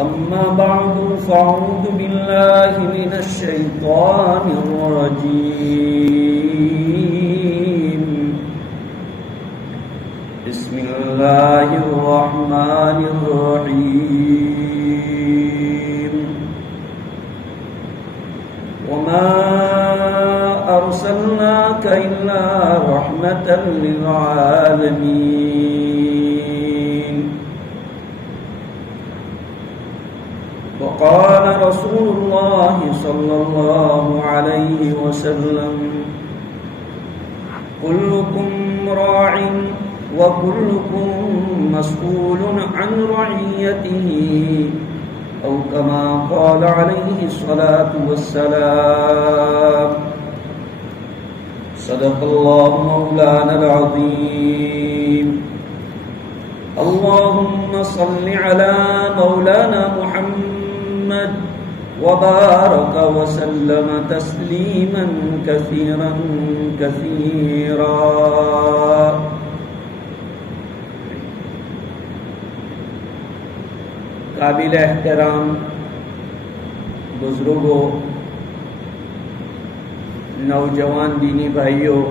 أما بعد فأعوذ بالله من الشيطان الرجيم بسم الله الرحمن الرحيم وما أرسلناك إلا رحمة للعالمين وقال رسول الله صلى الله عليه وسلم كلكم راع وكلكم مسؤول عن رعيته أو كما قال عليه الصلاة والسلام صدق الله مولانا العظيم اللهم صل على مولانا محمد وبارك وسلم تسليما كثيرا كثيرا قابل احترام بزرگوں، نوجوان دینی بھائیوں،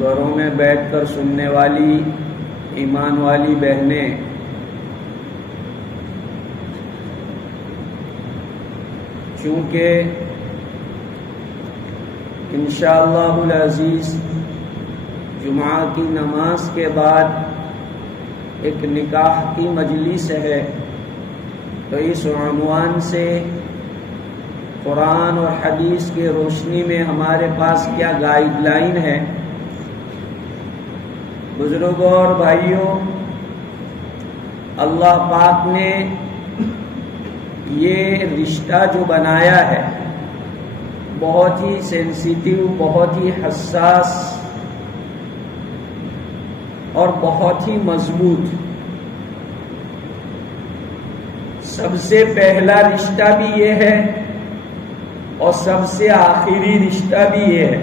گھروں میں بیٹھ کر سننے والی ایمان والی بہنیں، چونکہ انشاءاللہ العزیز جمعہ کی نماز کے بعد ایک نکاح کی مجلس ہے، تو اس عنوان سے قرآن اور حدیث کی روشنی میں ہمارے پاس کیا گائیڈ لائن ہے؟ بزرگوں اور بھائیوں، اللہ پاک نے یہ رشتہ جو بنایا ہے بہت ہی سینسیٹیو، بہت ہی حساس اور بہت ہی مضبوط۔ سب سے پہلا رشتہ بھی یہ ہے اور سب سے آخری رشتہ بھی یہ ہے۔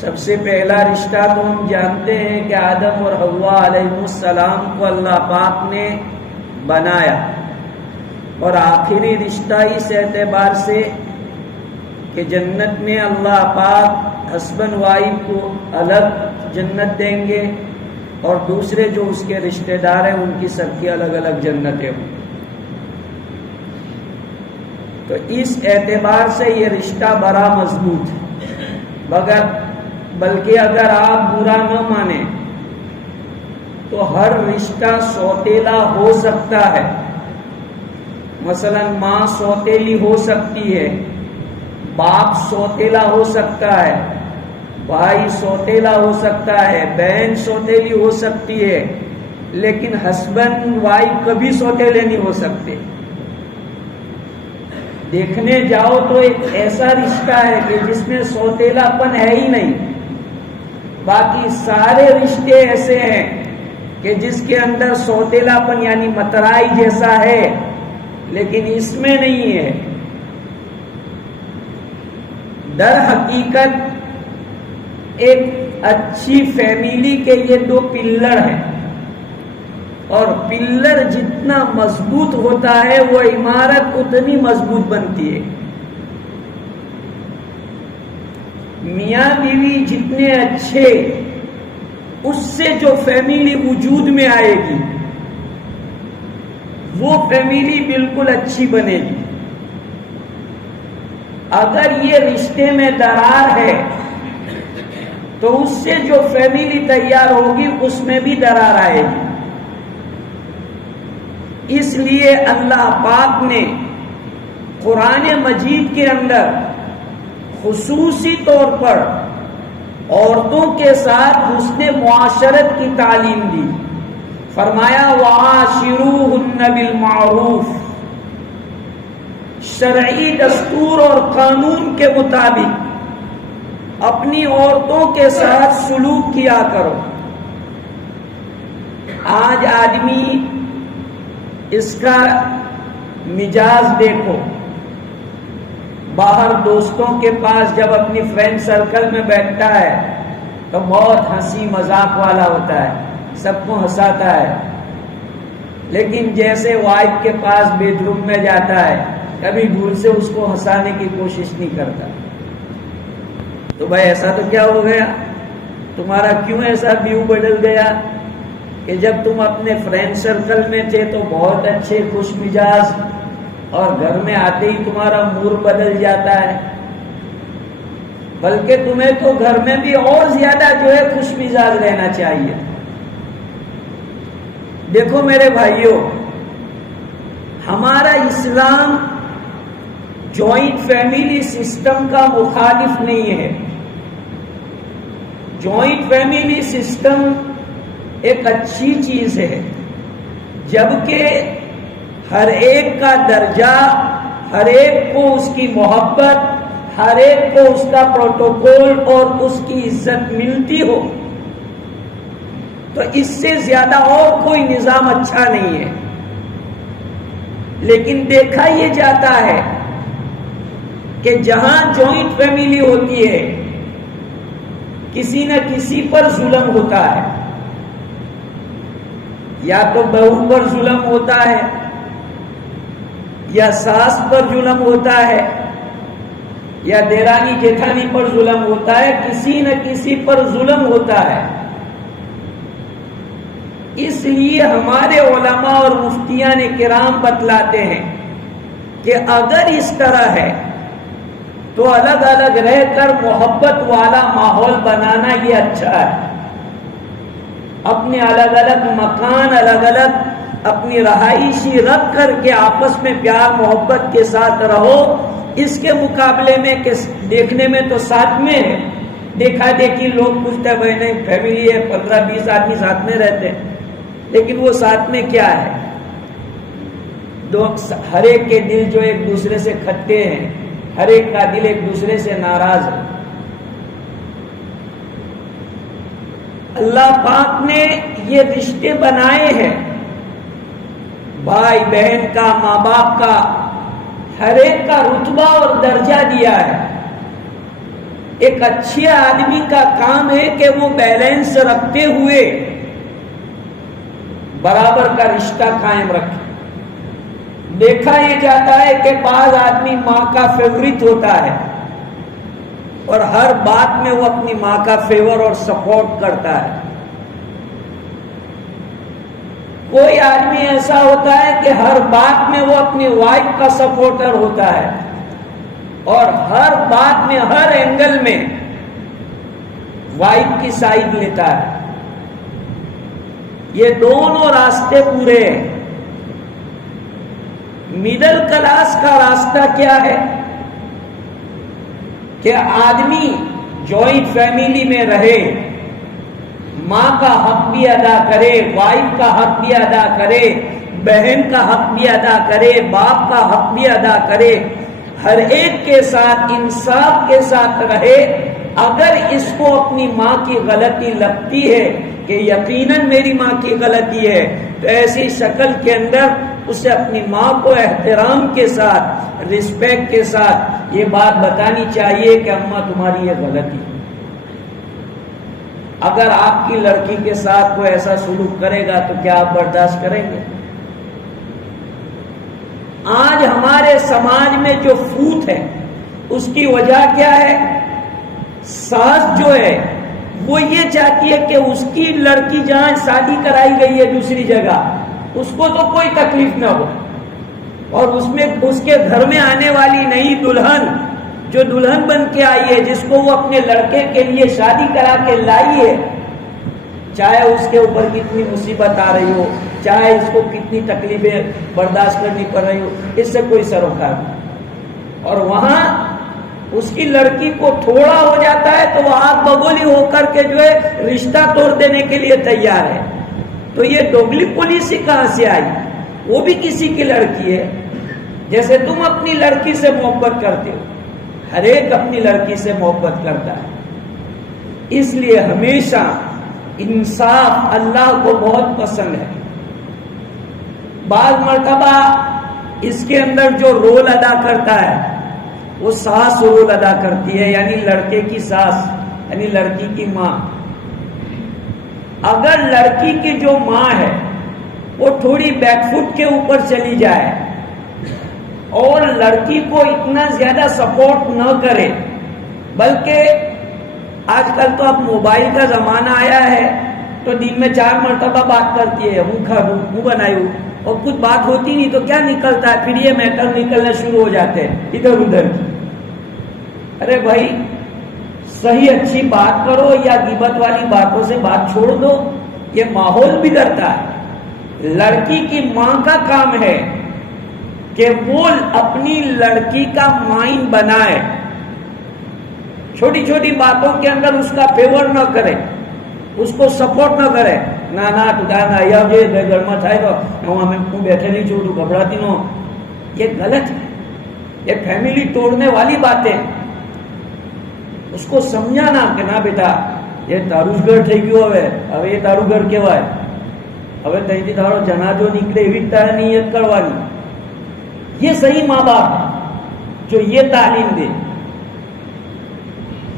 سب سے پہلا رشتہ تو ہم جانتے ہیں کہ آدم اور حوا علیہ السلام کو اللہ پاک نے بنایا، اور آخری رشتہ اس اعتبار سے کہ جنت میں اللہ پاک ہسبینڈ وائف کو الگ جنت دیں گے اور دوسرے جو اس کے رشتہ دار ہیں ان کی سب کی الگ الگ جنتیں ہوں۔ تو اس اعتبار سے یہ رشتہ بڑا مضبوط ہے، بلکہ اگر آپ برا نہ مانیں تو ہر رشتہ سوتیلا ہو سکتا ہے۔ مثلا ماں سوتیلی ہو سکتی ہے، باپ سوتیلا ہو سکتا ہے، بھائی سوتیلا ہو سکتا ہے، بہن سوتیلی ہو سکتی ہے، لیکن ہسبینڈ وائف کبھی سوتیلے نہیں ہو سکتے۔ دیکھنے جاؤ تو ایک ایسا رشتہ ہے کہ جس میں سوتیلا پن ہے ہی نہیں، باقی سارے رشتے ایسے ہیں کہ جس کے اندر سوتیلا پن یعنی مترائی جیسا ہے، لیکن اس میں نہیں ہے۔ در حقیقت ایک اچھی فیملی کے یہ دو پلر ہیں، اور پلر جتنا مضبوط ہوتا ہے وہ عمارت اتنی مضبوط بنتی ہے۔ میاں بیوی جتنے اچھے، اس سے جو فیملی وجود میں آئے گی وہ فیملی بالکل اچھی بنے گی۔ اگر یہ رشتے میں درار ہے تو اس سے جو فیملی تیار ہوگی اس میں بھی درار آئے گی۔ اس لیے اللہ پاک نے قرآن مجید کے اندر خصوصی طور پر عورتوں کے ساتھ حسن معاشرت کی تعلیم دی۔ فرمایا وَعَاشِرُوهُنَّ بِالْمَعْرُوفِ، شرعی دستور اور قانون کے مطابق اپنی عورتوں کے ساتھ سلوک کیا کرو۔ آج آدمی اس کا مزاج دیکھو، باہر دوستوں کے پاس جب اپنی فرینڈ سرکل میں بیٹھتا ہے تو بہت ہنسی مذاق والا ہوتا ہے، سب کو ہنساتا ہے، لیکن جیسے وائف کے پاس بیڈ روم میں جاتا ہے کبھی بھول سے اس کو ہنسانے کی کوشش نہیں کرتا۔ تو بھائی ایسا تو کیا ہو گیا؟ تمہارا کیوں ایسا ویو بدل گیا کہ جب تم اپنے فرینڈ سرکل میں تھے تو بہت اچھے خوش مزاج، اور گھر میں آتے ہی تمہارا موڈ بدل جاتا ہے؟ بلکہ تمہیں تو گھر میں بھی اور زیادہ جو ہے خوش مزاج رہنا چاہیے۔ دیکھو میرے بھائیوں، ہمارا اسلام جوائنٹ فیملی سسٹم کا مخالف نہیں ہے۔ جوائنٹ فیملی سسٹم ایک اچھی چیز ہے، جبکہ ہر ایک کا درجہ، ہر ایک کو اس کی محبت، ہر ایک کو اس کا پروٹوکول اور اس کی عزت ملتی ہو، تو اس سے زیادہ اور کوئی نظام اچھا نہیں ہے۔ لیکن دیکھا یہ جاتا ہے کہ جہاں جوائنٹ فیملی ہوتی ہے کسی نہ کسی پر ظلم ہوتا ہے، یا تو بہو پر ظلم ہوتا ہے، یا ساس پر ظلم ہوتا ہے، یا دیرانی جیٹھانی پر ظلم ہوتا ہے، کسی نہ کسی پر ظلم ہوتا ہے۔ اس لیے ہمارے علماء اور مفتیان کرام بتلاتے ہیں کہ اگر اس طرح ہے تو الگ الگ رہ کر محبت والا ماحول بنانا یہ اچھا ہے۔ اپنے الگ الگ مکان، الگ الگ اپنی رہائشی رکھ کر کے آپس میں پیار محبت کے ساتھ رہو۔ اس کے مقابلے میں کہ دیکھنے میں تو ساتھ میں ہے، دیکھا دیکھی لوگ پوچھتے ہیں بھائی نہیں فیملی ہے 15-20 آدمی ساتھ میں رہتے ہیں، لیکن وہ ساتھ میں کیا ہے؟ ہر ایک کے دل جو ایک دوسرے سے کھٹے ہیں، ہر ایک کا دل ایک دوسرے سے ناراض ہے۔ اللہ پاک نے یہ رشتے بنائے ہیں، بھائی بہن کا، ماں باپ کا، ہر ایک کا رتبہ اور درجہ دیا ہے۔ ایک اچھے آدمی کا کام ہے کہ وہ بیلنس رکھتے ہوئے برابر کا رشتہ قائم رکھے۔ دیکھا یہ جاتا ہے کہ بعض آدمی ماں کا فیورٹ ہوتا ہے اور ہر بات میں وہ اپنی ماں کا فیور اور سپورٹ کرتا ہے۔ کوئی آدمی ایسا ہوتا ہے کہ ہر بات میں وہ اپنی وائف کا سپورٹر ہوتا ہے اور ہر بات میں، ہر اینگل میں وائف کی سائیڈ لیتا ہے۔ یہ دونوں راستے پورے ہیں۔ مڈل کلاس کا راستہ کیا ہے کہ آدمی جوائنٹ فیملی میں رہے، ماں کا حق بھی ادا کرے، وائف کا حق بھی ادا کرے، بہن کا حق بھی ادا کرے، باپ کا حق بھی ادا کرے، ہر ایک کے ساتھ انصاف کے ساتھ رہے۔ اگر اس کو اپنی ماں کی غلطی لگتی ہے کہ یقیناً میری ماں کی غلطی ہے، تو ایسی شکل کے اندر اسے اپنی ماں کو احترام کے ساتھ، رسپیکٹ کے ساتھ یہ بات بتانی چاہیے کہ اماں تمہاری یہ غلطی ہے۔ اگر آپ کی لڑکی کے ساتھ کوئی ایسا سلوک کرے گا تو کیا آپ برداشت کریں گے؟ آج ہمارے سماج میں جو فوٹ ہے اس کی وجہ کیا ہے؟ ساس جو ہے وہ یہ چاہتی ہے کہ اس کی لڑکی جہاں شادی کرائی گئی ہے دوسری جگہ، اس کو تو کوئی تکلیف نہ ہو، اور اس میں اس کے گھر میں آنے والی نئی دلہن جو دلہن بن کے آئی ہے، جس کو وہ اپنے لڑکے کے لیے شادی کرا کے لائی ہے، چاہے اس کے اوپر کتنی مصیبت آ رہی ہو، چاہے اس کو کتنی تکلیفیں برداشت کرنی پڑ رہی ہو، اس سے کوئی سروکار نہیں۔ اور وہاں اس کی لڑکی کو تھوڑا ہو جاتا ہے تو وہ آگ بگولی ہو کر کے جو ہے رشتہ توڑ دینے کے لیے تیار ہے۔ تو یہ دوگلی پالیسی کہاں سے آئی؟ وہ بھی کسی کی لڑکی ہے، جیسے تم اپنی لڑکی سے محبت کرتے ہو، ہر ایک اپنی لڑکی سے محبت کرتا ہے۔ اس لیے ہمیشہ انصاف اللہ کو بہت پسند ہے۔ بعض مرتبہ اس کے اندر جو رول ادا کرتا ہے وہ ساس رول ادا کرتی ہے، یعنی لڑکے کی ساس، یعنی لڑکی کی ماں۔ اگر لڑکی کی جو ماں ہے وہ تھوڑی بیک فٹ کے اوپر چلی جائے اور لڑکی کو اتنا زیادہ سپورٹ نہ کرے، بلکہ آج کل تو اب موبائل کا زمانہ آیا ہے تو دن میں 4 مرتبہ بات کرتی ہے، ہوں کھا دوں، ہوں بنائی ہوں، اور کچھ بات ہوتی نہیں تو کیا نکلتا ہے، پھر یہ میٹر نکلنا شروع ہو جاتے ہیں ادھر ادھر کی۔ ارے بھائی صحیح اچھی بات کرو یا غیبت والی باتوں سے بات چھوڑ دو، یہ ماحول بگڑتا ہے۔ لڑکی کی ماں کا کام ہے کہ وہ اپنی لڑکی کا مائنڈ بنائے، چھوٹی چھوٹی باتوں کے اندر اس کا فیور نہ کرے، اس کو سپورٹ نہ کرے۔ نہ گھر میں تھا تو بیٹھے نہیں چھوڑوں گھبراتی نو، یہ غلط ہے، یہ فیملی توڑنے والی باتیں۔ اس کو سمجھانا کہ نہ بیٹا یہ તારું જ ઘર થઈ ગયું، હવે એ તારું ઘર કહેવાય، હવે ત્યાંથી તારો જનાજો નીકળે એવી જ તારે નિયત કરવાની۔ یہ صحیح ماں باپ جو یہ تعلیم دے۔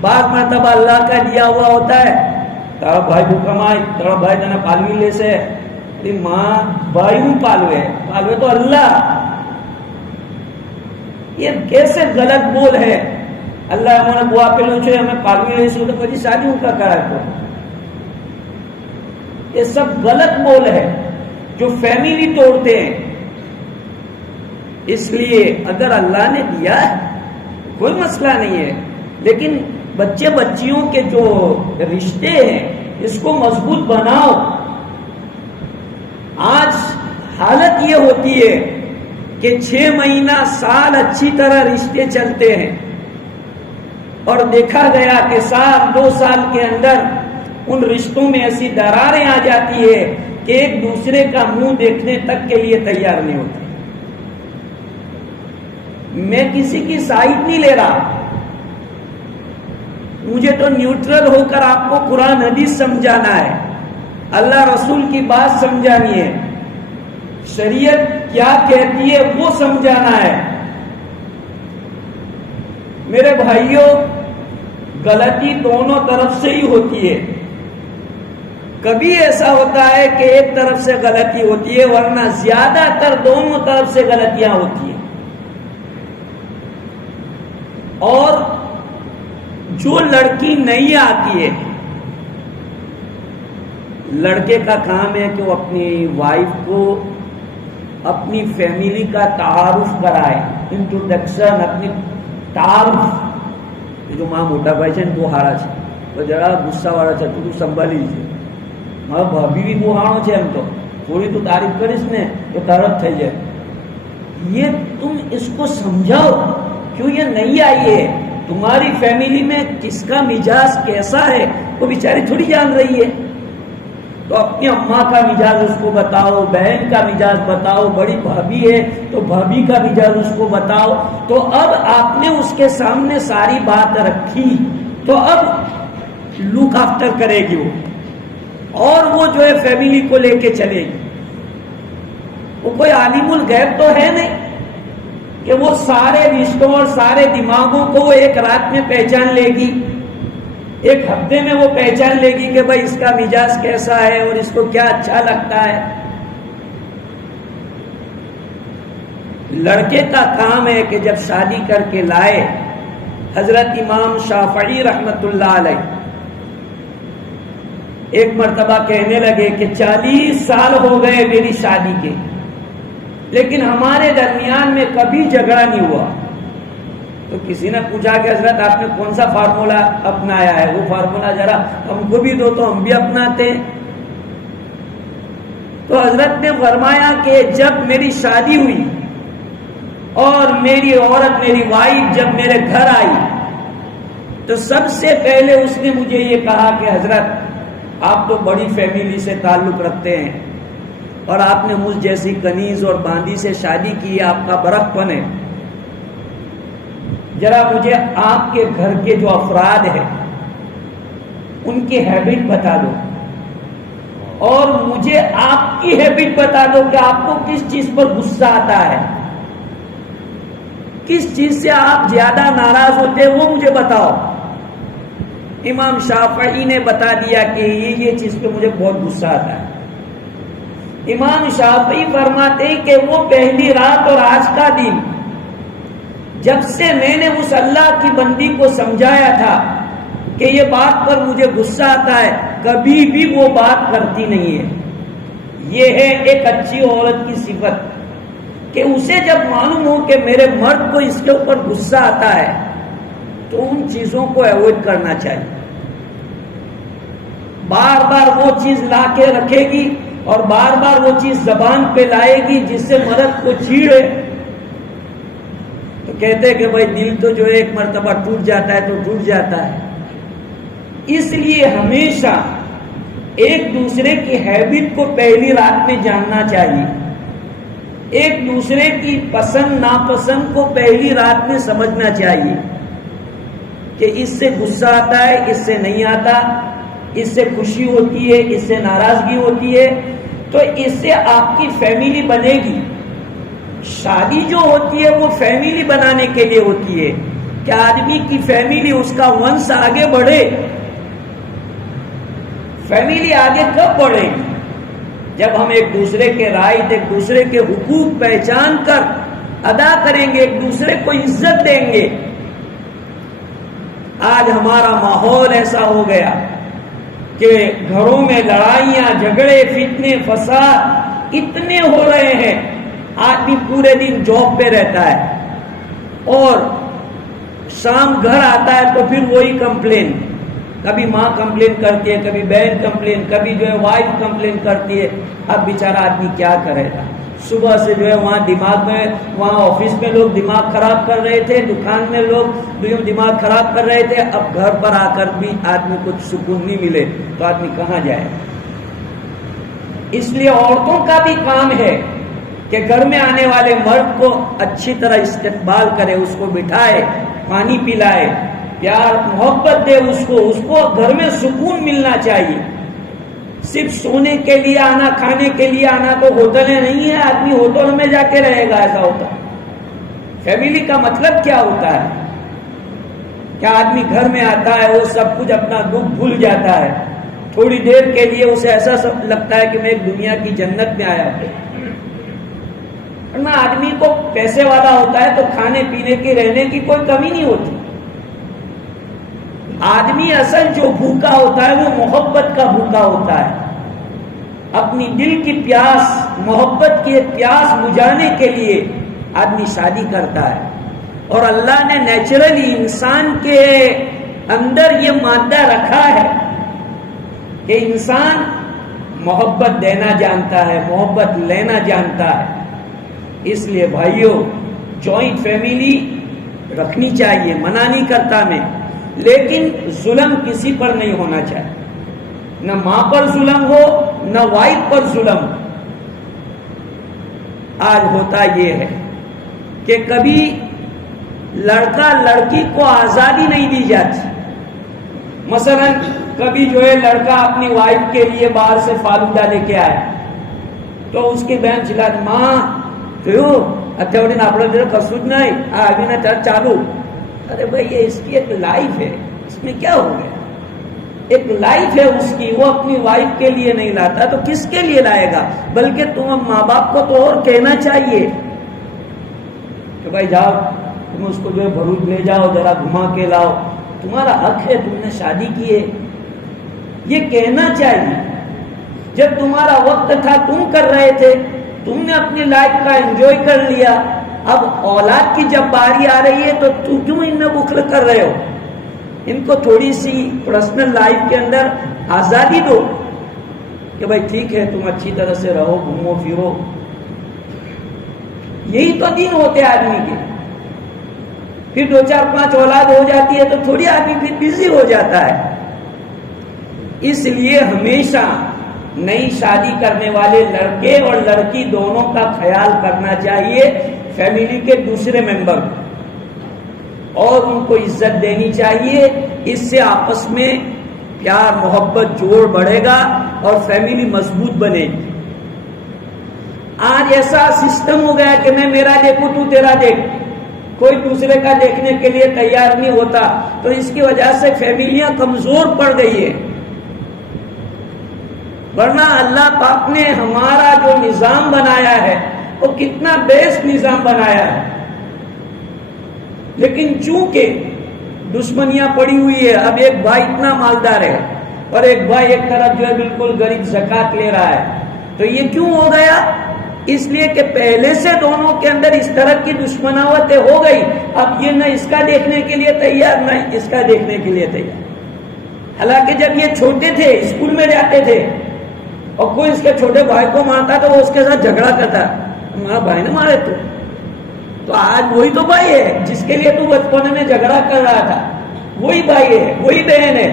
بعض مرتبہ اللہ کا دیا ہوا ہوتا ہے، تارا بھائی بھوکم آئی، تارا بھائی تنا پالوی لے سے، ماں بھائی ہوں پالوے تو اللہ۔ یہ کیسے غلط بول ہے، اللہ ہمارا بوا پہ لوچے ہمیں پالوی لے سے تو کچھ شادی ان کا کرا کو، یہ سب غلط بول ہے جو فیملی توڑتے ہیں۔ اس لیے اگر اللہ نے دیا ہے کوئی مسئلہ نہیں ہے، لیکن بچے بچیوں کے جو رشتے ہیں اس کو مضبوط بناؤ۔ آج حالت یہ ہوتی ہے کہ 6 مہینہ سال اچھی طرح رشتے چلتے ہیں اور دیکھا گیا کہ 2 سال کے اندر ان رشتوں میں ایسی دراریں آ جاتی ہے کہ ایک دوسرے کا منہ دیکھنے تک کے لیے تیار نہیں ہوتے۔ میں کسی کی سائڈ نہیں لے رہا، مجھے تو نیوٹرل ہو کر آپ کو قرآن حدیث سمجھانا ہے، اللہ رسول کی بات سمجھانی ہے، شریعت کیا کہتی ہے وہ سمجھانا ہے۔ میرے بھائیوں، غلطی دونوں طرف سے ہی ہوتی ہے۔ کبھی ایسا ہوتا ہے کہ ایک طرف سے غلطی ہوتی ہے، ورنہ زیادہ تر دونوں طرف سے غلطیاں ہوتی ہیں۔ اور جو لڑکی نہیں آتی ہے، لڑکے کا کام ہے کہ وہ اپنی وائف کو اپنی فیملی کا تعارف کرائے، انٹروڈکشن، اپنی تعارف۔ جو ماں موٹا بھائی છે ને બહુ હારા છે، તો જરા ગુસ્સાવાળા છે તું સંભાળી છે، મારો ભાભી બી બહુ હાણો છે એમ તો થોડી તું તારીફ કરીશ ને તો તરત થઈ જાય۔ یہ تم اس کو سمجھاؤ، کیوں یہ نہیں آئی ہے، تمہاری فیملی میں کس کا مزاج کیسا ہے وہ بیچاری تھوڑی جان رہی ہے، تو اپنی اماں کا مزاج اس کو بتاؤ، بہن کا مزاج بتاؤ، بڑی بھابھی ہے تو بھابھی کا مزاج اس کو بتاؤ۔ تو اب آپ نے اس کے سامنے ساری بات رکھی تو اب لک آفٹر کرے گی وہ، اور وہ جو ہے فیملی کو لے کے چلے گی۔ وہ کوئی عالم الغیب تو ہے نہیں کہ وہ سارے رشتوں اور سارے دماغوں کو وہ ایک رات میں پہچان لے گی، ایک ہفتے میں وہ پہچان لے گی کہ بھائی اس کا مزاج کیسا ہے اور اس کو کیا اچھا لگتا ہے۔ لڑکے کا کام ہے کہ جب شادی کر کے لائے، حضرت امام شافعی رحمت اللہ علیہ ایک مرتبہ کہنے لگے کہ 40 سال ہو گئے میری شادی کے، لیکن ہمارے درمیان میں کبھی جھگڑا نہیں ہوا۔ تو کسی نے پوچھا کہ حضرت آپ نے کون سا فارمولا اپنایا ہے، وہ فارمولا ذرا ہم کو بھی دو تو ہم بھی اپناتے ہیں۔ تو حضرت نے فرمایا کہ جب میری شادی ہوئی اور میری عورت، میری وائف جب میرے گھر آئی تو سب سے پہلے اس نے مجھے یہ کہا کہ حضرت آپ تو بڑی فیملی سے تعلق رکھتے ہیں اور آپ نے مجھ جیسی کنیز اور باندی سے شادی کی ہے، آپ کا برق پن ہے، ذرا مجھے آپ کے گھر کے جو افراد ہیں ان کی ہیبٹ بتا دو، اور مجھے آپ کی ہیبٹ بتا دو کہ آپ کو کس چیز پر غصہ آتا ہے، کس چیز سے آپ زیادہ ناراض ہوتے ہیں وہ مجھے بتاؤ۔ امام شافعی نے بتا دیا کہ یہ چیز پہ مجھے بہت غصہ آتا ہے۔ امام شافعی فرماتے ہیں کہ وہ پہلی رات اور آج کا دن جب سے میں نے اس اللہ کی بندی کو سمجھایا تھا کہ یہ بات پر مجھے غصہ آتا ہے، کبھی بھی وہ بات کرتی نہیں ہے۔ یہ ہے ایک اچھی عورت کی صفت کہ اسے جب معلوم ہو کہ میرے مرد کو اس کے اوپر غصہ آتا ہے تو ان چیزوں کو ایوائڈ کرنا چاہیے۔ بار بار وہ چیز لا کے رکھے گی اور بار بار وہ چیز زبان پہ لائے گی جس سے مرد کو چیڑے، تو کہتے ہیں کہ بھائی دل تو جو ایک مرتبہ ٹوٹ جاتا ہے تو ٹوٹ جاتا ہے۔ اس لیے ہمیشہ ایک دوسرے کی ہیبٹ کو پہلی رات میں جاننا چاہیے، ایک دوسرے کی پسند ناپسند کو پہلی رات میں سمجھنا چاہیے کہ اس سے غصہ آتا ہے، اس سے نہیں آتا، اس سے خوشی ہوتی ہے، اس سے ناراضگی ہوتی ہے، تو اس سے آپ کی فیملی بنے گی۔ شادی جو ہوتی ہے وہ فیملی بنانے کے لیے ہوتی ہے کہ آدمی کی فیملی، اس کا ونش آگے بڑھے۔ فیملی آگے کب بڑھے گی؟ جب ہم ایک دوسرے کے رائٹ، ایک دوسرے کے حقوق پہچان کر ادا کریں گے، ایک دوسرے کو عزت دیں گے۔ آج ہمارا ماحول ایسا ہو گیا کہ گھروں میں لڑائیاں، جھگڑے، فتنے، فساد اتنے ہو رہے ہیں۔ آدمی پورے دن جاب پہ رہتا ہے اور شام گھر آتا ہے تو پھر وہی کمپلین، کبھی ماں کمپلین کرتی ہے، کبھی بہن کمپلین، کبھی جو ہے وائف کمپلین کرتی ہے۔ اب بیچارہ آدمی کیا کرے گا؟ صبح سے جو ہے وہاں دماغ میں، وہاں آفس میں لوگ دماغ خراب کر رہے تھے، دکان میں لوگ دماغ خراب کر رہے تھے، اب گھر پر آ کر بھی آدمی کو سکون نہیں ملے تو آدمی کہاں جائے؟ اس لیے عورتوں کا بھی کام ہے کہ گھر میں آنے والے مرد کو اچھی طرح استقبال کرے، اس کو بٹھائے، پانی پلائے، پیار محبت دے، اس کو گھر میں سکون ملنا چاہیے۔ صرف سونے کے لیے آنا، کھانے کے لیے آنا تو ہوٹلیں نہیں ہیں، آدمی ہوٹل میں جا کے رہے گا، ایسا ہوتا ہے۔ فیملی کا مطلب کیا ہوتا ہے؟ کیا آدمی گھر میں آتا ہے وہ سب کچھ اپنا دکھ بھول جاتا ہے، تھوڑی دیر کے لیے اسے ایسا لگتا ہے کہ میں ایک دنیا کی جنت میں آیا ہوں۔ ورنہ آدمی کو پیسے والا ہوتا ہے تو کھانے پینے کی، رہنے کی کوئی کمی نہیں ہوتی۔ آدمی اصل جو بھوکا ہوتا ہے وہ محبت کا بھوکا ہوتا ہے۔ اپنی دل کی پیاس، محبت کی پیاس بجھانے کے لیے آدمی شادی کرتا ہے، اور اللہ نے نیچرلی انسان کے اندر یہ مادہ رکھا ہے کہ انسان محبت دینا جانتا ہے، محبت لینا جانتا ہے۔ اس لیے بھائیوں، جوائنٹ فیملی رکھنی چاہیے، منع نہیں کرتا میں، لیکن ظلم کسی پر نہیں ہونا چاہیے، نہ ماں پر ظلم ہو، نہ وائف پر ظلم۔ آج ہوتا یہ ہے کہ کبھی لڑکا لڑکی کو آزادی نہیں دی جاتی۔ مثلا کبھی جو ہے لڑکا اپنی وائف کے لیے باہر سے فالودہ لے کے آئے تو اس کی بہن چلاتی، ماں کیوں اتنے اپنا جو کسوٹ نہیں ابھی نہ چالو۔ ارے بھائی یہ اس کی ایک لائف ہے، اس میں کیا ہو گیا؟ ایک لائف ہے اس کی، وہ اپنی وائف کے لیے نہیں لاتا تو کس کے لیے لائے گا؟ بلکہ تم ماں باپ کو تو اور کہنا چاہیے کہ بھائی جاؤ تم اس کو جو ہے بھروچ لے جاؤ، ذرا گھما کے لاؤ، تمہارا حق ہے، تم نے شادی کی ہے، یہ کہنا چاہیے۔ جب تمہارا وقت تھا تم کر رہے تھے، تم نے اپنی لائف کا انجوائے کر لیا، اب اولاد کی جب باری آ رہی ہے تو تم کیوں ان میں بخل کر رہے ہو؟ ان کو تھوڑی سی پرسنل لائف کے اندر آزادی دو کہ بھائی ٹھیک ہے تم اچھی طرح سے رہو، گھومو پھرو۔ یہی تو دین ہوتے آدمی کے۔ پھر 2-4-5 اولاد ہو جاتی ہے تو تھوڑی آدمی پھر بزی ہو جاتا ہے۔ اس لیے ہمیشہ نئی شادی کرنے والے لڑکے اور لڑکی دونوں کا خیال کرنا چاہیے فیملی کے دوسرے ممبر کو، اور ان کو عزت دینی چاہیے۔ اس سے آپس میں پیار محبت جوڑ بڑھے گا اور فیملی مضبوط بنے گی۔ آج ایسا سسٹم ہو گیا کہ میں میرا دیکھوں تو تیرا دیکھ، کوئی دوسرے کا دیکھنے کے لیے تیار نہیں ہوتا. تو اس کی وجہ سے فیملیاں کمزور پڑ گئی ہے. ورنہ اللہ پاک نے ہمارا جو نظام بنایا ہے وہ کتنا بیسٹ نظام بنایا ہے. لیکن چونکہ دشمنیاں پڑی ہوئی ہے، اب ایک بھائی اتنا مالدار ہے اور ایک بھائی ایک طرف جو ہے بالکل غریب زکات لے رہا ہے. تو یہ کیوں ہو گیا؟ اس لیے کہ پہلے سے دونوں کے اندر اس طرح کی دشمناوتیں ہو گئی. اب یہ نہ اس کا دیکھنے کے لیے تیار نہ اس کا دیکھنے کے لیے تیار. حالانکہ جب یہ چھوٹے تھے اسکول میں جاتے تھے اور کوئی اس کے چھوٹے بھائی کو مارتا تو وہ اس کے ساتھ جھگڑا کرتا، ہمارا بھائی نے مارے تو آج وہی تو بھائی ہے جس کے لیے تو بچپن میں جھگڑا کر رہا تھا، وہی بھائی ہے، وہی بہن ہے.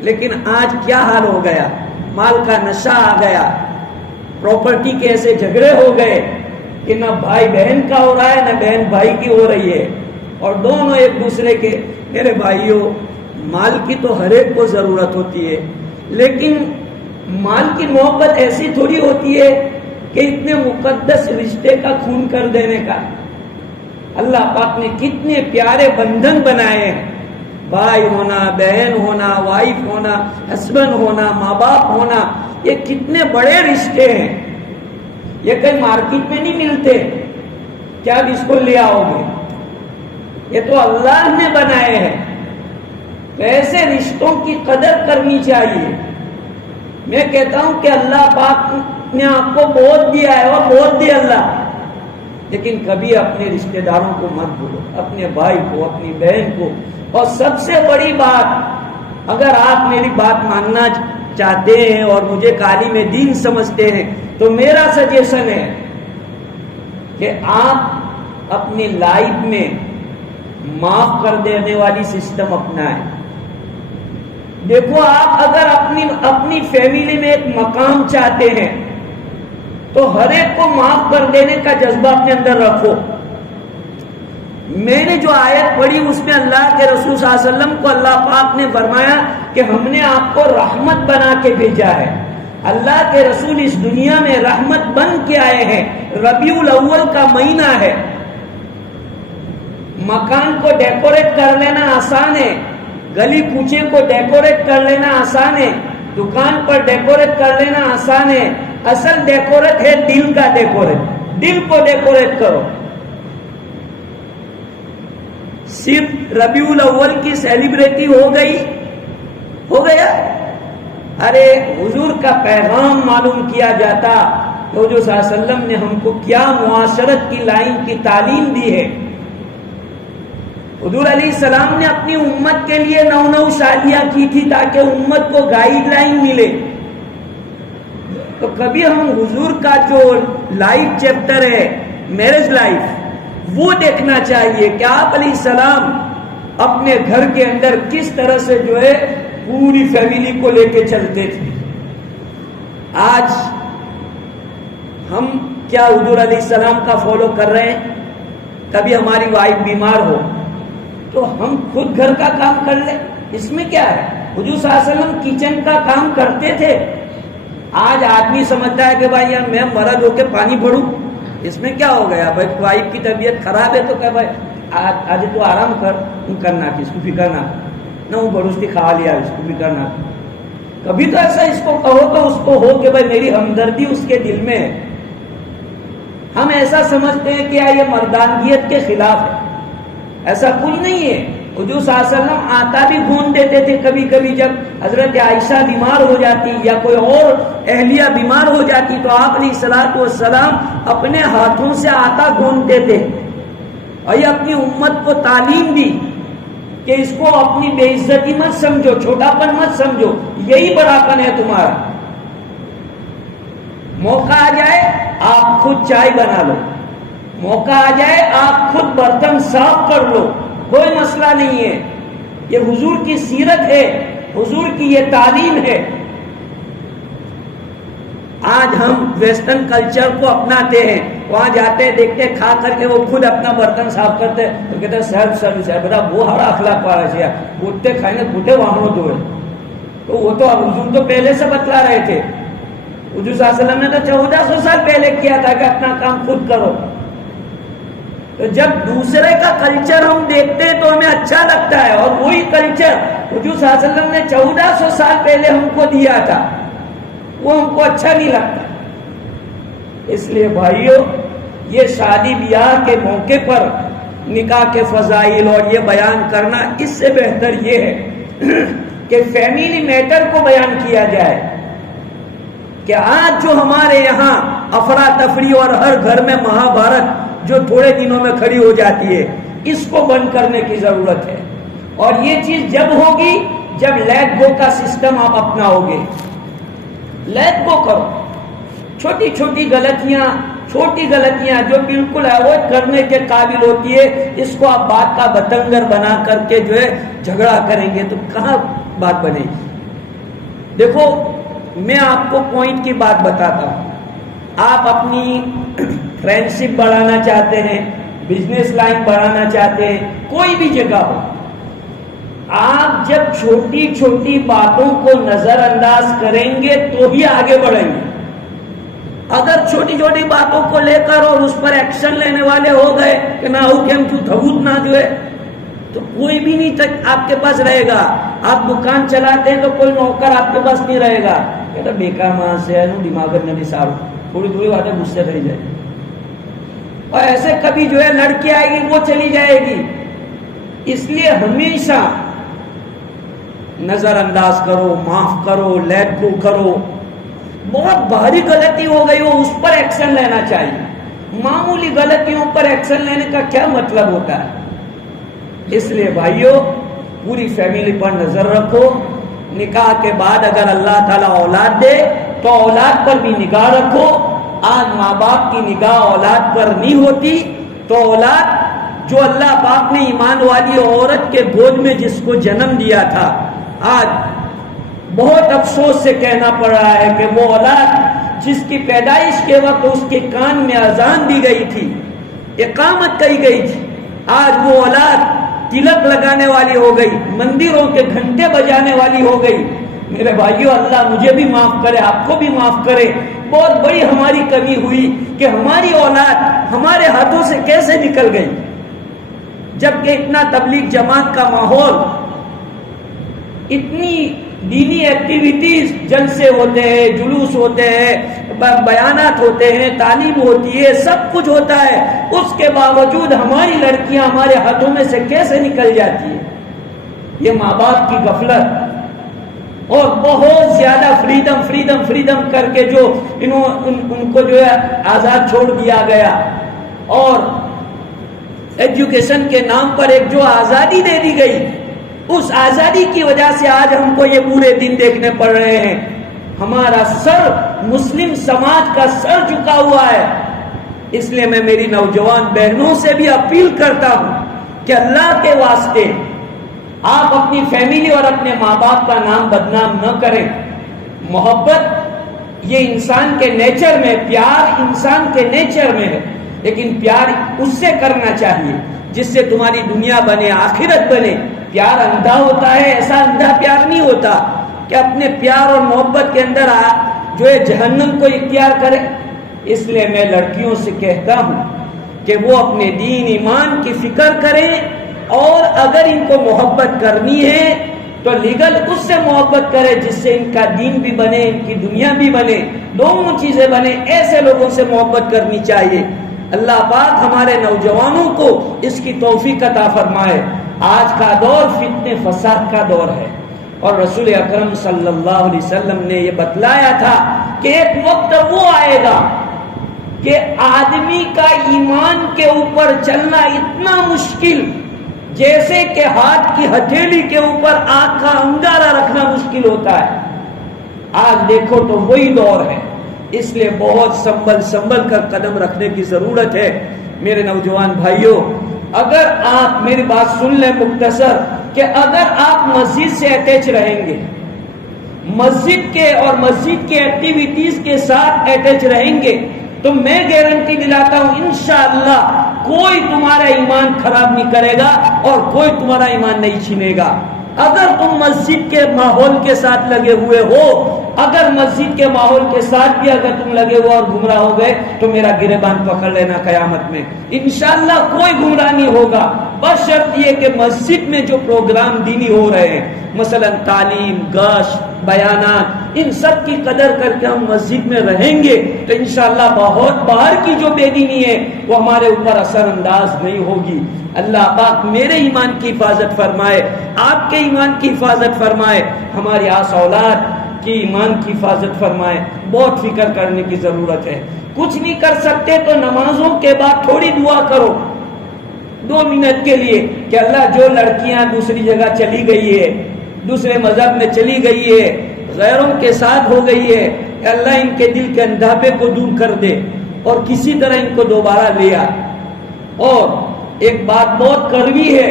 لیکن آج کیا حال ہو گیا؟ مال کا نشہ آ گیا، پراپرٹی کے ایسے جھگڑے ہو گئے کہ نہ بھائی بہن کا ہو رہا ہے نہ بہن بھائی کی ہو رہی ہے، اور دونوں ایک دوسرے کے. میرے بھائیوں، مال کی تو ہر ایک کو ضرورت ہوتی ہے، لیکن مال کی محبت ایسی تھوڑی ہوتی ہے کہ اتنے مقدس رشتے کا خون کر دینے کا. اللہ پاک نے کتنے پیارے بندھن بنائے ہیں. بھائی ہونا، بہن ہونا، وائف ہونا، ہسبینڈ ہونا، ماں باپ ہونا، یہ کتنے بڑے رشتے ہیں. یہ کہیں مارکیٹ میں نہیں ملتے کیا اب اس کو لے آؤ گے. یہ تو اللہ نے بنائے ہیں. تو ایسے رشتوں کی قدر کرنی چاہیے. میں کہتا ہوں کہ اللہ پاک نے آپ کو بہت دیا ہے اور بہت دیا اللہ، لیکن کبھی اپنے رشتہ داروں کو مت بھولو، اپنے بھائی کو، اپنی بہن کو. اور سب سے بڑی بات، اگر آپ میری بات ماننا چاہتے ہیں اور مجھے عالم دین سمجھتے ہیں تو میرا سجیشن ہے کہ آپ اپنی لائف میں معاف کر دینے والی سسٹم اپنائیں. دیکھو، آپ اگر اپنی فیملی میں ایک مقام چاہتے ہیں تو ہر ایک کو معاف کر دینے کا جذبہ اپنے اندر رکھو. میں نے جو آیت پڑھی اس میں اللہ کے رسول صلی اللہ علیہ وسلم کو اللہ پاک نے فرمایا کہ ہم نے آپ کو رحمت بنا کے بھیجا ہے. اللہ کے رسول اس دنیا میں رحمت بن کے آئے ہیں. ربیع الاول کا مہینہ ہے. مکان کو ڈیکوریٹ کر لینا آسان ہے، گلی کوچے کو ڈیکوریٹ کر لینا آسان ہے، دکان پر ڈیکوریٹ کر لینا آسان ہے. اصل ڈیکوریٹ ہے دل کا ڈیکوریٹ. دل کو ڈیکوریٹ کرو. صرف ربیع الاول کی سیلیبریٹی ہو گیا. ارے حضور کا پیغام معلوم کیا جاتا تو حضور صلی اللہ علیہ وسلم نے ہم کو کیا معاشرت کی لائن کی تعلیم دی ہے. حضور علیہ السلام نے اپنی امت کے لیے 9 شادیاں کی تھی تاکہ امت کو گائیڈ لائن ملے. تو کبھی ہم حضور کا جو لائف چیپٹر ہے میرج لائف وہ دیکھنا چاہیے کہ آپ علیہ السلام اپنے گھر کے اندر کس طرح سے جو ہے پوری فیملی کو لے کے چلتے تھے. آج ہم کیا حضور علیہ السلام کا فالو کر رہے ہیں؟ کبھی ہماری وائف بیمار ہو تو ہم خود گھر کا کام کر لیں، اس میں کیا ہے؟ حضور صلی اللہ علیہ وسلم کچن کا کام کرتے تھے. آج آدمی سمجھتا ہے کہ بھائی میں مرد ہو کے پانی بھروں، اس میں کیا ہو گیا؟ بھائی وائف کی طبیعت خراب ہے تو کہ بھائی آج تو آرام کرنا کہ اس کو فکر نہ وہ بڑوس کی کھا لیا اس کو فکر نہ. کبھی تو ایسا اس کو کہو تو اس کو ہو کہ بھائی میری ہمدردی اس کے دل میں ہے. ہم ایسا سمجھتے ہیں کہ یہ مردانگیت کے خلاف ہے، ایسا کچھ نہیں ہے. حضور صلی اللہ علیہ وسلم آٹا بھی گوندھ دیتے تھے کبھی کبھی جب حضرت عائشہ بیمار ہو جاتی یا کوئی اور اہلیہ بیمار ہو جاتی تو آپ علیہ الصلوۃ والسلام اپنے ہاتھوں سے آٹا گوندھتے تھے. اور یہ اپنی امت کو تعلیم دی کہ اس کو اپنی بے عزتی مت سمجھو، چھوٹا پن مت سمجھو، یہی بڑا پن ہے تمہارا. موقع آ جائے آپ خود چائے بنا لو، موقع آ جائے آپ خود برتن صاف کر لو، کوئی مسئلہ نہیں ہے. یہ حضور کی سیرت ہے، حضور کی یہ تعلیم ہے. آج ہم ویسٹرن کلچر کو اپناتے ہیں، وہاں جاتے ہیں دیکھتے ہیں کھا کر کے وہ خود اپنا برتن صاف کرتے ہیں تو کہتے ہیں سیلف سروس ہے. بیٹا وہ ہر اخلاق والا ہے، بوٹے کھائیں گے بوٹے وہاں دو ہے. تو وہ تو حضور تو پہلے سے بتلا رہے تھے. حضور صلی اللہ علیہ وسلم نے تو 1400 سال پہلے کیا تھا کہ اپنا کام خود کرو. تو جب دوسرے کا کلچر ہم دیکھتے ہیں تو ہمیں اچھا لگتا ہے، اور وہی کلچر حضور صلی اللہ علیہ وسلم نے 1400 سال پہلے ہم کو دیا تھا، وہ ہم کو اچھا نہیں لگتا۔ اس لیے بھائیوں، یہ شادی بیاہ کے موقع پر نکاح کے فضائل اور یہ بیان کرنا، اس سے بہتر یہ ہے کہ فیملی میٹر کو بیان کیا جائے کہ آج جو ہمارے یہاں افراتفری اور ہر گھر میں مہابھارت جو تھوڑے دنوں میں کھڑی ہو جاتی ہے، اس کو بند کرنے کی ضرورت ہے۔ اور یہ چیز جب ہوگی جب لیٹ گو کا سسٹم آپ اپناؤ گے۔ لیٹ گو کرو، چھوٹی چھوٹی غلطیاں جو بالکل اوائڈ کرنے کے قابل ہوتی ہے، اس کو آپ بات کا بتنگر بنا کر کے جو ہے جھگڑا کریں گے تو کہاں بات بنے گی۔ دیکھو، میں آپ کو پوائنٹ کی بات بتاتا ہوں۔ آپ اپنی فرینڈشپ بڑھانا چاہتے ہیں، بزنس لائن بڑھانا چاہتے ہیں، کوئی بھی جگہ ہو، آپ جب چھوٹی چھوٹی باتوں کو نظر انداز کریں گے تو ہی آگے بڑھیں گے۔ اگر چھوٹی چھوٹی باتوں کو لے کر اور اس پر ایکشن لینے والے ہو گئے کہ نہ ہو کہ ہم کیوں تھبوت نہ جو ہے، تو کوئی بھی نہیں تک آپ کے پاس رہے گا۔ آپ دکان چلاتے ہیں تو کوئی نوکر آپ کے پاس نہیں رہے گا، کہتا بیکار ماں سے ہے نا، دماغ نہ سارو، تھوڑی تھوڑی باتیں غصے رہ جائے گی۔ اور ایسے کبھی جو ہے لڑکی آئے گی وہ چلی جائے گی۔ اس لیے ہمیشہ نظر انداز کرو، معاف کرو، لیٹ گو کرو۔ بہت بھاری غلطی ہو گئی ہو اس پر ایکشن لینا چاہیے، معمولی غلطیوں پر ایکشن لینے کا کیا مطلب ہوتا ہے۔ اس لیے بھائیوں، پوری فیملی پر نظر رکھو۔ نکاح کے بعد اگر اللہ تعالیٰ اولاد دے تو اولاد پر بھی نگاہ رکھو۔ آج ماں باپ کی نگاہ اولاد پر نہیں ہوتی تو اولاد جو اللہ پاک نے ایمان والی عورت کے گود میں جس کو جنم دیا تھا، آج بہت افسوس سے کہنا پڑ رہا ہے کہ وہ اولاد جس کی پیدائش کے وقت اس کے کان میں اذان دی گئی تھی، اقامت کہی گئی تھی، آج وہ اولاد تلک لگانے والی ہو گئی، مندروں کے گھنٹے بجانے والی ہو گئی۔ میرے بھائیوں، اللہ مجھے بھی معاف کرے، آپ کو بھی معاف کرے۔ بہت بڑی ہماری کمی ہوئی کہ ہماری اولاد ہمارے ہاتھوں سے کیسے نکل گئی، جبکہ اتنا تبلیغ جماعت کا ماحول، اتنی دینی ایکٹیویٹیز، جلسے ہوتے ہیں، جلوس ہوتے ہیں، بیانات ہوتے ہیں، تعلیم ہوتی ہے، سب کچھ ہوتا ہے، اس کے باوجود ہماری لڑکیاں ہمارے ہاتھوں میں سے کیسے نکل جاتی ہیں؟ یہ ماں باپ کی غفلت، اور بہت زیادہ فریڈم کر کے جو ان کو جو ہے آزاد چھوڑ دیا گیا، اور ایجوکیشن کے نام پر ایک جو آزادی دے دی گئی، اس آزادی کی وجہ سے آج ہم کو یہ برے دن دیکھنے پڑ رہے ہیں۔ ہمارا سر، مسلم سماج کا سر جھکا ہوا ہے۔ اس لیے میں میری نوجوان بہنوں سے بھی اپیل کرتا ہوں کہ اللہ کے واسطے آپ اپنی فیملی اور اپنے ماں باپ کا نام بدنام نہ کریں۔ محبت یہ انسان کے نیچر میں، پیار انسان کے نیچر میں ہے، لیکن پیار اس سے کرنا چاہیے جس سے تمہاری دنیا بنے، آخرت بنے۔ پیار اندھا ہوتا ہے، ایسا اندھا پیار نہیں ہوتا کہ اپنے پیار اور محبت کے اندر جو ہے جہنم کو اختیار کرے۔ اس لیے میں لڑکیوں سے کہتا ہوں کہ وہ اپنے دین ایمان کی فکر کریں، اور اگر ان کو محبت کرنی ہے تو لیگل اس سے محبت کرے جس سے ان کا دین بھی بنے، ان کی دنیا بھی بنے، دونوں چیزیں بنے۔ ایسے لوگوں سے محبت کرنی چاہیے۔ اللہ پاک ہمارے نوجوانوں کو اس کی توفیق عطا فرمائے۔ آج کا دور فتنے فساد کا دور ہے، اور رسول اکرم صلی اللہ علیہ وسلم نے یہ بتلایا تھا کہ ایک وقت وہ آئے گا کہ آدمی کا ایمان کے اوپر چلنا اتنا مشکل جیسے کہ ہاتھ کی ہتھیلی کے اوپر آگ کا انگارہ رکھنا مشکل ہوتا ہے۔ آج دیکھو تو وہی دور ہے۔ اس لیے بہت سنبھل کر قدم رکھنے کی ضرورت ہے۔ میرے نوجوان بھائیوں، اگر آپ میری بات سن لیں مختصر، کہ اگر آپ مسجد سے اٹیچ رہیں گے، مسجد کے اور مسجد کے ایکٹیویٹیز کے ساتھ اٹیچ رہیں گے، تو میں گارنٹی دلاتا ہوں انشاءاللہ کوئی تمہارا ایمان خراب نہیں کرے گا اور کوئی تمہارا ایمان نہیں چھینے گا۔ اگر تم مسجد کے ماحول کے ساتھ لگے ہوئے ہو، اگر مسجد کے ماحول کے ساتھ بھی اگر تم لگے ہو اور گمراہ ہو گئے تو میرا گریبان پکڑ لینا قیامت میں، انشاءاللہ کوئی گمراہ نہیں ہوگا، بس شرط یہ کہ مسجد میں جو پروگرام دینی ہو رہے ہیں، مثلا تعلیم، گشت، بیانات، ان سب کی قدر کر کے ہم مسجد میں رہیں گے تو انشاءاللہ بہت باہر کی جو بے دینی ہے وہ ہمارے اوپر اثر انداز نہیں ہوگی۔ اللہ پاک میرے ایمان کی حفاظت فرمائے، آپ کے ایمان کی حفاظت فرمائے، ہماری آس اولاد کی ایمان کی حفاظت فرمائے۔ بہت فکر کرنے کی ضرورت ہے، کچھ نہیں کر سکتے تو نمازوں کے بعد تھوڑی دعا کرو 2 منٹ کے لیے کہ اللہ جو لڑکیاں دوسری جگہ چلی گئی ہے، دوسرے مذہب میں چلی گئی ہے، غیروں کے ساتھ ہو گئی ہے، اللہ ان کے دل کے اندھاپے کو دور کر دے اور کسی طرح ان کو دوبارہ لے آ۔ اور ایک بات بہت کڑوی ہے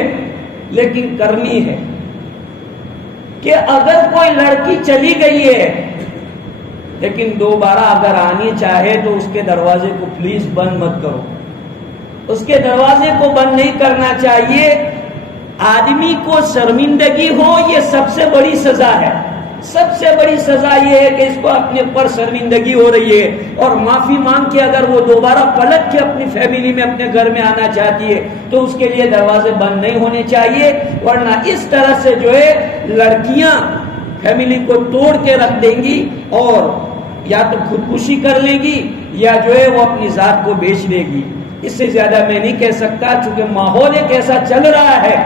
لیکن کرنی ہے کہ اگر کوئی لڑکی چلی گئی ہے لیکن دوبارہ اگر آنی چاہے تو اس کے دروازے کو پلیز بند مت کرو، اس کے دروازے کو بند نہیں کرنا چاہیے۔ آدمی کو شرمندگی ہو یہ سب سے بڑی سزا ہے، سب سے بڑی سزا یہ ہے کہ اس کو اپنے پر شرمندگی ہو رہی ہے اور معافی مانگ کے اگر وہ دوبارہ پلٹ کے اپنی فیملی میں اپنے گھر میں آنا چاہتی ہے تو اس کے لیے دروازے بند نہیں ہونے چاہیے، ورنہ اس طرح سے جو ہے لڑکیاں فیملی کو توڑ کے رکھ دیں گی اور یا تو خودکشی کر لے گی یا جو ہے وہ اپنی ذات کو بیچ دے گی۔ اس سے زیادہ میں نہیں کہہ سکتا چونکہ ماحول ایک ایسا چل رہا ہے،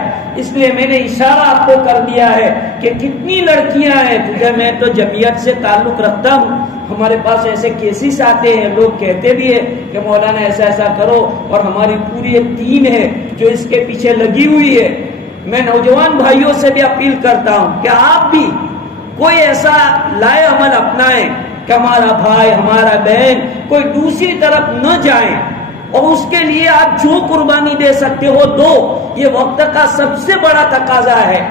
اس لیے میں نے اشارہ آپ کو کر دیا ہے کہ کتنی لڑکیاں ہیں، کیونکہ میں تو جمعیت سے تعلق رکھتا ہوں، ہمارے پاس ایسے کیسز آتے ہیں، لوگ کہتے بھی ہیں کہ مولانا ایسا ایسا کرو، اور ہماری پوری ایک ٹیم ہے جو اس کے پیچھے لگی ہوئی ہے۔ میں نوجوان بھائیوں سے بھی اپیل کرتا ہوں کہ آپ بھی کوئی ایسا لائے عمل اپنائیں کہ ہمارا بھائی، ہمارا بہن کوئی دوسری طرف نہ جائیں، اور اس کے لیے آپ جو قربانی دے سکتے ہو دو، یہ وقت کا سب سے بڑا تقاضا ہے۔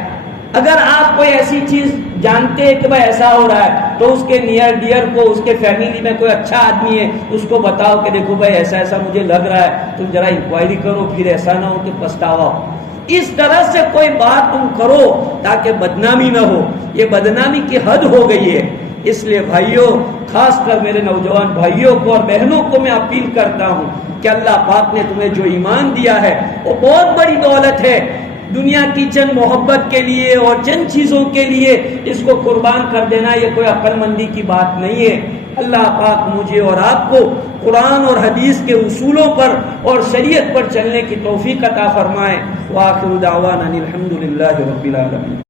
اگر آپ کوئی ایسی چیز جانتے ہیں کہ بھائی ایسا ہو رہا ہے تو اس کے نیئر ڈیئر کو، اس کے فیملی میں کوئی اچھا آدمی ہے اس کو بتاؤ کہ دیکھو بھائی ایسا ایسا مجھے لگ رہا ہے، تم ذرا انکوائری کرو، پھر ایسا نہ ہو کہ پچھتاوا ہو۔ اس طرح سے کوئی بات تم کرو تاکہ بدنامی نہ ہو، یہ بدنامی کی حد ہو گئی ہے۔ اس لیے بھائیوں، خاص کر میرے نوجوان بھائیوں کو اور بہنوں کو میں اپیل کرتا ہوں کہ اللہ پاک نے تمہیں جو ایمان دیا ہے وہ بہت بڑی دولت ہے، دنیا کی چند محبت کے لیے اور چند چیزوں کے لیے اس کو قربان کر دینا یہ کوئی عقل مندی کی بات نہیں ہے۔ اللہ پاک مجھے اور آپ کو قرآن اور حدیث کے اصولوں پر اور شریعت پر چلنے کی توفیق عطا فرمائے۔ وآخر دعوانا الحمد للہ رب العالمین۔